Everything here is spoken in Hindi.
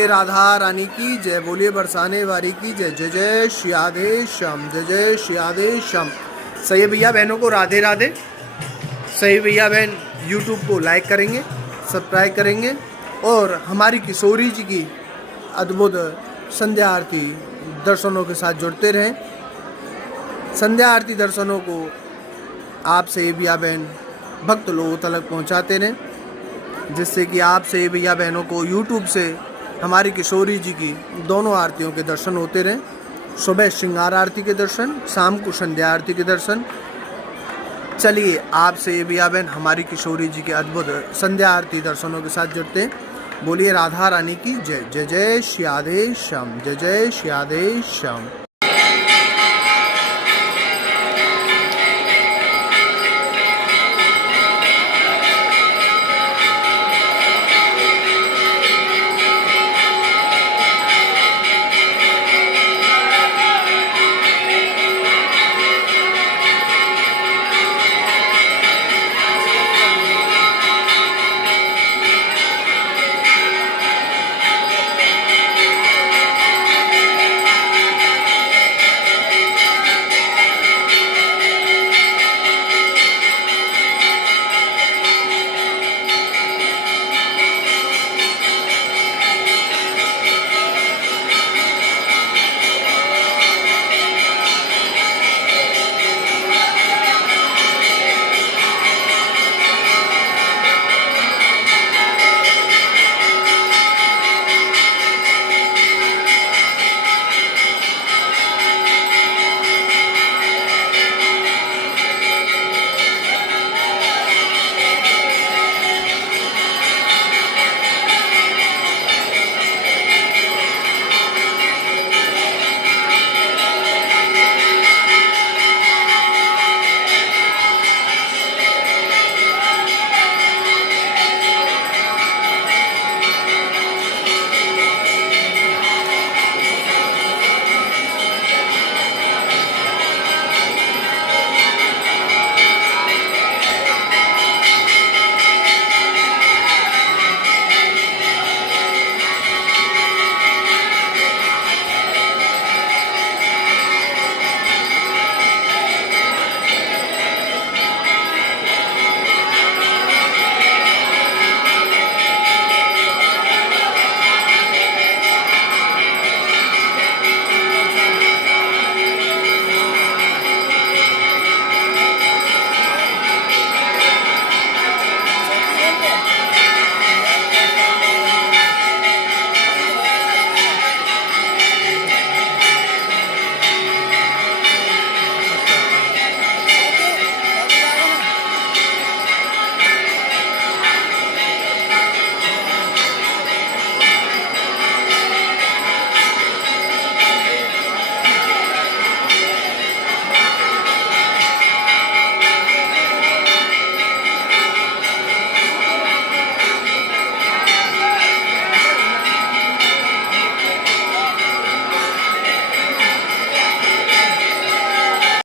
राधा रानी की जय, बोलिए बरसाने वारी की जय। जय जय श्यादे श्याम, जय जय श्यादे श्याम। सही भैया बहनों को राधे राधे। सही भैया बहन यूट्यूब को लाइक करेंगे, सब्सक्राइब करेंगे और हमारी किशोरी जी की अद्भुत संध्या आरती दर्शनों के साथ जुड़ते रहें। संध्या आरती दर्शनों को आप सही भैया बहन भक्त लोगों तक पहुंचाते रहें, जिससे कि आप सही भैया बहनों को यूट्यूब से हमारी किशोरी जी की दोनों आरतियों के दर्शन होते रहें। सुबह श्रृंगार आरती के दर्शन, शाम को संध्या आरती के दर्शन। चलिए आप से भैया बहन हमारी किशोरी जी के अद्भुत संध्या आरती दर्शनों के साथ जुड़ते हैं। बोलिए राधा रानी की जय। जय जय श्यादे श्याम, जय जय श्यादे श्याम।